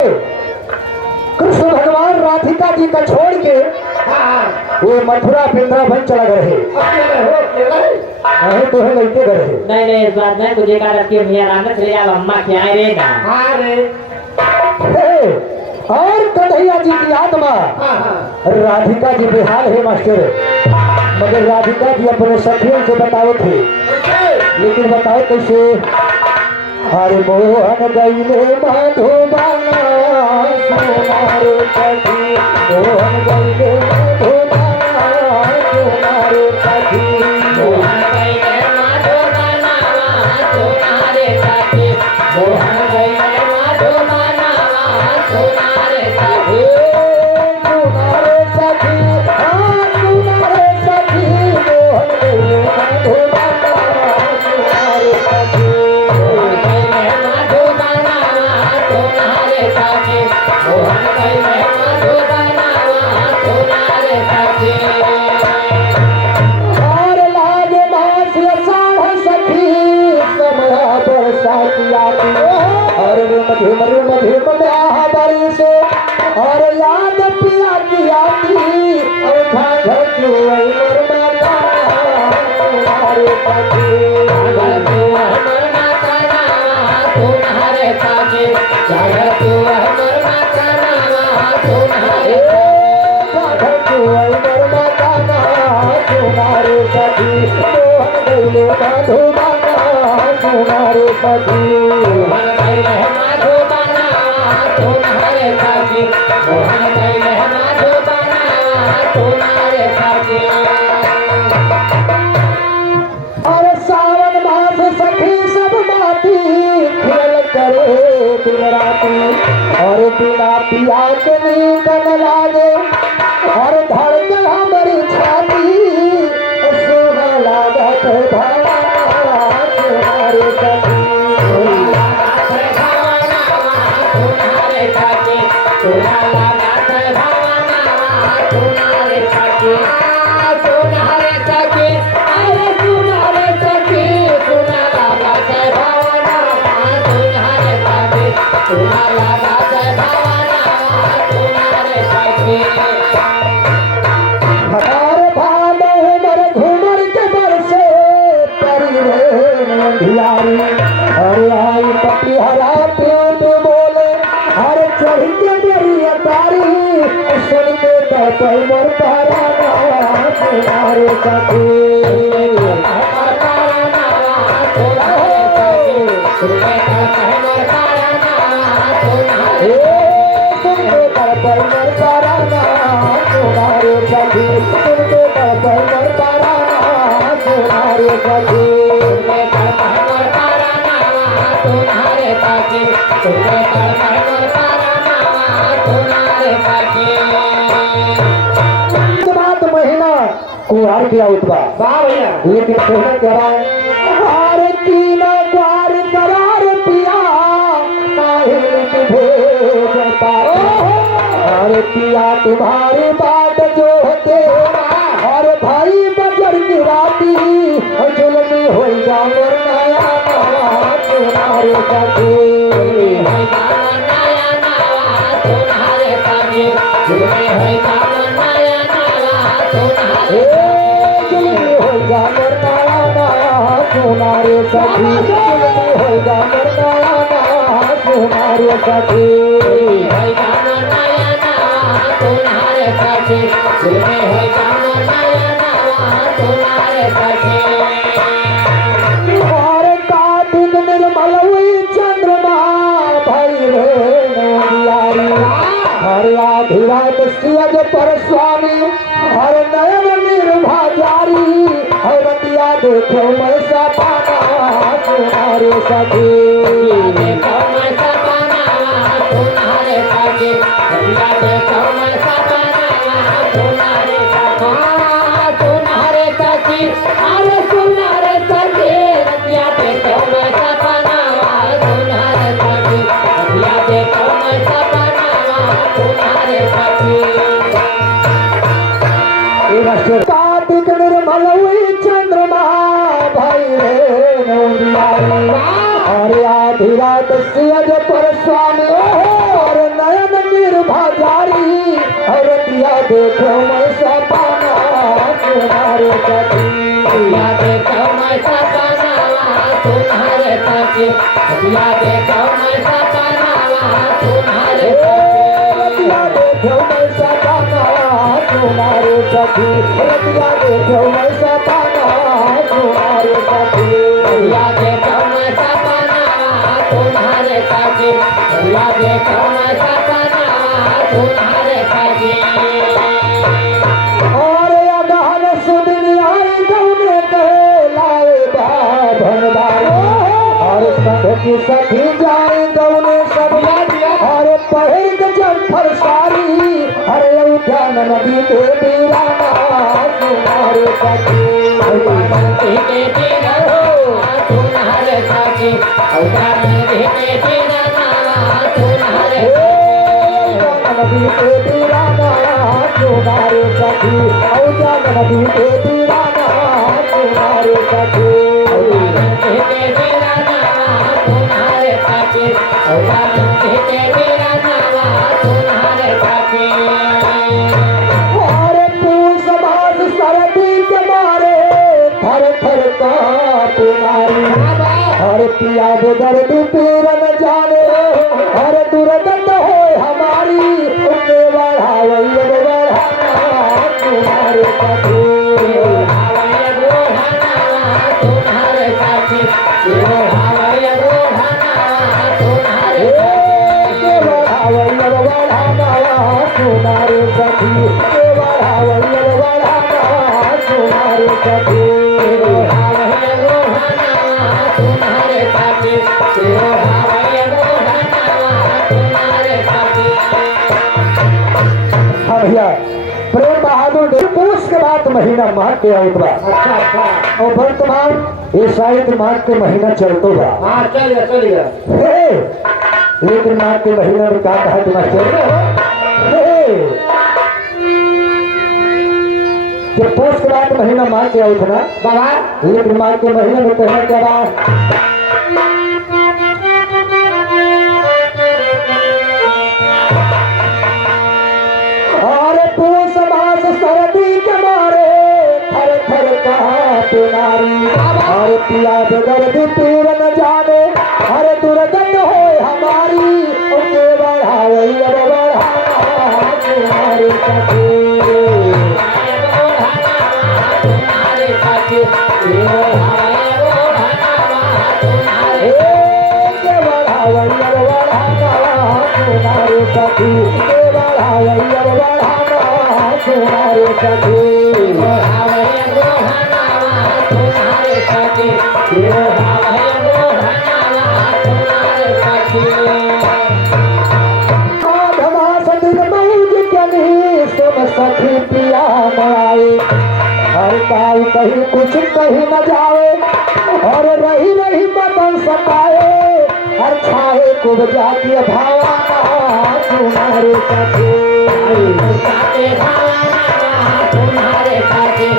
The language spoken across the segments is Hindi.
कृष्ण भगवान राधिका जी का छोड़ के वो मथुरा वृंदावन चला गए हैं। नहीं तो है लड़के गए हैं। नहीं इस बात नहीं तुझे कहा रखी भैया राम चले जाओ अम्मा क्या है रे ना। और कन्हैया जी की आत्मा राधिका जी बेहाल है मास्टर। मगर राधिका जी अपने सखियों से बताए थे, लेकिन बताओ कैसे। हरे मोहन गईले मधुबाना सोनारे सखी, मोहन गईले मधुबाना सोनारे सखी, मोहन गईले मधुबाना सोनारे सखी, मोहन गईले मधुबाना सोनारे सखी, सोनारे सखी, सोनारे सखी, मोहन गईले मधुबाना सोनारे सखी, मोहन गईले मधुबाना सोनारे सखी, मोहन गईले मधुबाना सोनारे सखी। और लागे मास साढ़ सखी समय बरसाती आती, और मधुम बारिश और याद पिया की आती, और झाझर चुई मरमाता तुम्हारे पति, जागर तू हमर माता नावा तुम्हारे पाके, जागर तू हमर माता नावा तुम्हारे झाझर चुई मरमाता तुम्हारे पति, मोहन गईले मधुबाना तुम्हारे पति। मोहन गईले मधुबाना तुम्हारे पाके, मोहन गईले मधुबाना तुम्हारे पाके। और सावन मास सखी सब बाती खेल करे दिन राती, और बिना पिया के नींद न लागे, और धड़कन हमारी छाती सोना लागत भावना तुम्हारे सखी, तुम्हारे पाके, सोना लागत भावना तुम्हारे पाके, तुम्हारे पाके, अरे तुम्हारे पाके, सोना लागत भावना तुम्हारे पाके, सोना लागत भावना तुम्हारे पाके। और भादो मर घूमर के बरसे परी रे नंदियारी, और आई पपिहरा प्यूट बोले, हर चढ़ी के मेरी अतारी, सुन के तपई मोर पाराना तुम्हारे सखी, ए सुन के तपई मोर पाराना तुम्हारे सखी, सुन के तपई मोर पाराना तुम्हारे सखी। बात महीना कुहार किया उतबा भैया, लेकिन कहना क्या हार तीना द्वार करार पिया माहिर की भेजता, अरे पिया तुम्हारी बात जो होते, और भाई बजर की राती जुलमी हो जा मोर नया तुम्हारे सखी, जुलमी हो जा मोर नया तुम्हारे सखी, जुलमी हो जा मोर नया तुम्हारे सखी, और कार्तिक निर्मल हुई चंद्रमा भई रे नदियारी, हर आधी रात सूरज पर स्वामी, हर नयन निर्भा जारी, हर बतिया देखो मैं सपाना तुम्हारे सखी, कार्तिक निर्मल हुई चंद्रमा भाई रे नदियारी, और आधी रात सूरज पर स्वामी, और देखो मैं सपना तुम्हारे सखी रतिया देखो मैं सपना तुम्हारे सखी रतिया देखो मैं सपना तुम्हारे रतिया देखो मैं सपना तुम्हारे सखी रतिया देखो मैं सपना तुम्हारे सखी रतिया देखो मैं सपना तुम्हारे सखी रतिया देखो मैं सपना तुम्हारे सखी और अगहन सुनिया गौने कहे लाए भनदार और संघ की सखी जाए गौने सब और पहिर जम्फर सारी अरे उद्यान नदी के दीवाना तुम्हारे सखी के दीवाना तुम्हारे सखी तुम्हारे नदी के दीवाना तुम्हारे सखी उद्यान नदी के दीवाना तुम्हारे सखी तुम्हारे सखी तुम्हारे सखी और पूस मास सरदी के मारे थर थर कांपे नारी और पिया दर्द पीर न जाने और दुर्गंध हो हमारी उनके बढ़ावैया बढ़ाना तुम्हारे सखी तुम्हारे साथी बढ़ावैया बढ़ावैया बढ़ाना तुम्हारे सखी बढ़ावैया बढ़ाना तुम्हारे सखी तुम्हारे साथी हाँ भैया प्रेम बहादुर पूछ के बाद महीना माह के आउट बा और वर्तमान ये शायद माघ के महीना चलतो बा हाँ चलिए हे, लेकिन माघ के महीना में क्या कहा तुम्हारा चल जब पूछ के बाद महीना माघ के आउट ना बाबा लेकिन माघ के महीने में कहना क्या बा और पूस मास सरदी के मारे थर थर कांपे नारी और पिया दर्द पीर न जाने हर दुर्गंध हो हमारी उनके बढ़ावैया बढ़ाना तुम्हारे सखी तुम्हारे साथी बढ़ावैया बढ़ाना तुम्हारे सखी बढ़ावैया बढ़ाना तुम्हारे सखी तुम्हारे साथी सखी पिया मराए हर काई कहीं कुछ कहीं न जाए और रही रही बदन सताए हर छाए को जाती भावाना तुम्हारे सखी तुम्हारे साथी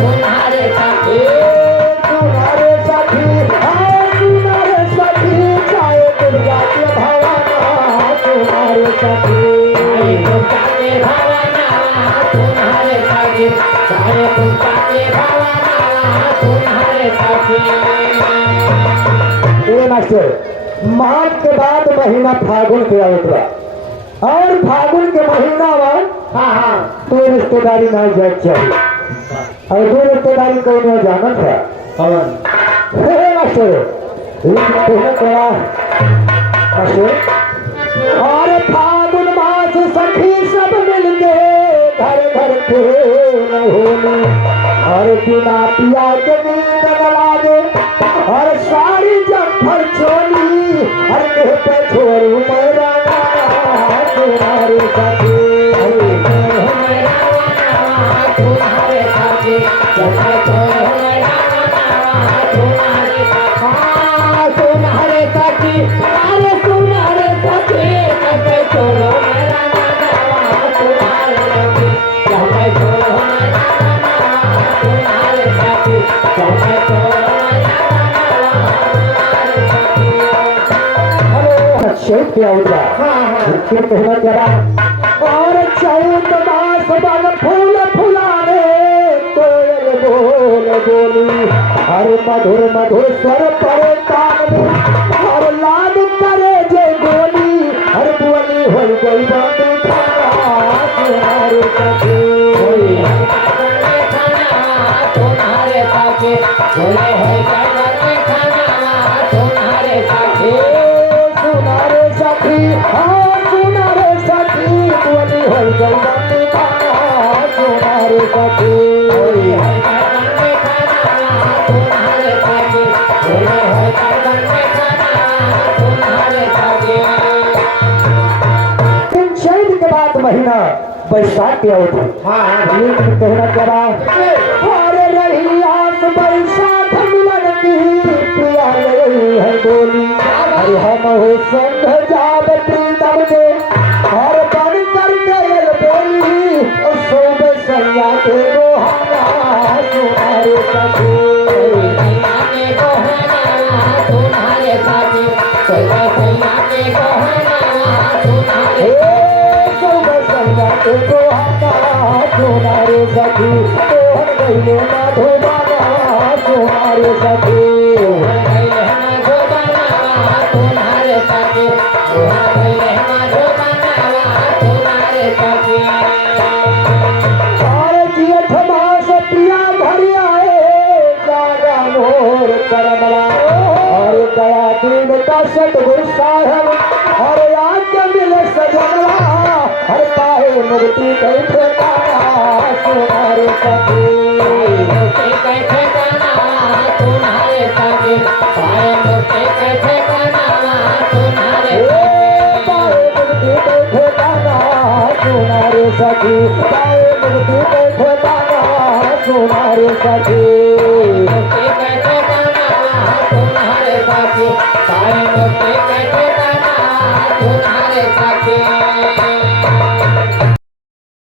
तुम्हारे साथी तुम्हारे सखी तुम्हारे सखी छाए को जाती भावाना तुम्हारे सखी तुम्हारे साथी तुम्हारे साथी ये मास्टर माघ के बाद महीना फागुन के आउट बा और फागुन के महीना में हाँ तो रिश्तेदारी ना जाए चाहिए और दो रिश्तेदारी को नहीं जाना था हे मास्टर लेकिन कहना क्या मास्टर और फागुन मास सखी सब मिलके घर घर खेल होली और बिना पिया के नींद न लागे और सारी जफर चोली हर के पे छोड़ू मेरा तुम्हारे सखी तुम्हारे साथी तुम्हारे साथी अरे तुम्हारे साथी छोड़ो मेरा तुम्हारे साथी तुम्हारे साथी चैत के आउटा फिर कहना करा और चैत मास बन फूल फुलावे कोयल बोल बोली हर मधुर मधुर स्वर परे कान में हर लाड करे जे गोली हर बोली हो गई बातें खाना तुम्हारे सखी तुम्हारे साथे बोले है करने खाना तुम्हारे साथे सुनारे सखी हाँ सुनारे सखी बोली हो गई बातें खाना तुम्हारे सखी बोले है करने खाना तुम्हारे साथे बोले है करने खाना तुम्हारे साथे चैत के बाद महीना बैसाख के आउट लेकिन कहना करा और रही आस बैसाख मिलन की प्रिया रही है बोली अरे हम हो संग जाब प्रीतम के और बन कर गयल बोली और सो बैसैया के रोहाना तुम्हारे सखी सैया के गहना तुम्हारे साथे सैया के गहना तुम्हारे सो बैसैया के रोहाना तुम्हारे सखी तोहर गईले ना धोबाना तुम्हारे सखी तुम्हारे साथे तुम्हारे साथे और जेठ मास प्रिया घर आए जागा मोर करमला और दया दीन का सतगुरु साहब और आज्ञा मिले सजनवा हर पाए मुक्ति कई ठिकाना तुम्हारे सखी कैसे गाना तुम्हारे साथे पाए मुझसे कैसे गाना तुम्हारे पाए मुक्ति कई ठिकाना तुम्हारे सखी पाए मुक्ति कई ठिकाना तुम्हारे सखी कैसे गाना तुम्हारे साथे पाए मुझसे